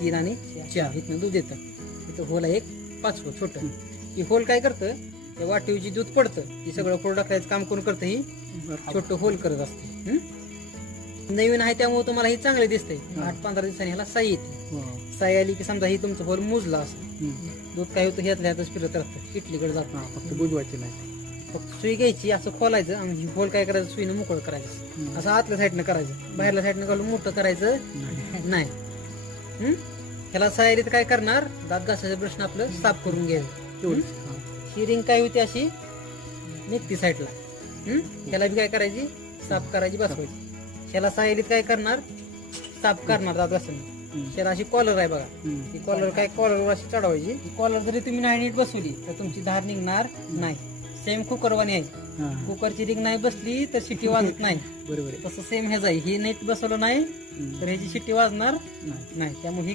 3 आणि 4 इथनं दूध येतं. इथं होल आहे एक 5वं छोटं. ही होल काय करतं, त्या वाटीवची दूध पडतं, ही सगळं फोड टाकायचं काम कोण करतं, ही छोटं होल करत असते. नवीन आहे त्यामुळे तुम्हाला ही चांगले दिसतंय. 8-15 दिवसांनी ह्याला साई येते. साई आली की समजा ही तुमचं होल मुजला असं, दूध काय होतं ह्यातल्या ह्यातच फिरत राहतं, किटलीकडे जात. फक्त बुजवायचे नाही. फक्त सुई घ्यायची, असं खोलायचं आणि ही होल काय करायचं, सुईनं मोकळं करायचं. असं आतल्या साईडनं करायचं, बाहेरल्या साईडनं घालून मोठं करायचं नाही. ह्याला सायरीत काय करणार, दात घासायचं ब्रशनं आपलं साफ करून घ्यायचं. ही रिंग काय होती अशी निघती साईडला. ह्याला बी काय करायची, साफ करायची, बसवायची. ह्याला सायरीत काय करणार, साफ करणार दात घासून. त्याला अशी कॉलर आहे बघा, ही कॉलर काय कॉलरवर अशी चढवायची. ही कॉलर जरी तुम्ही नाही नीट बसवली तर तुमची धार निघणार नाही. सेम कुकरवाणी आहे, कुकरची रिंग नाही बसली तर शिट्टी वाजत नाही. बरोबर आहे. तसं सेम ह्याच आहे, ही नीट बसवलं नाही तर ह्याची शिट्टी वाजणार नाही. त्यामुळे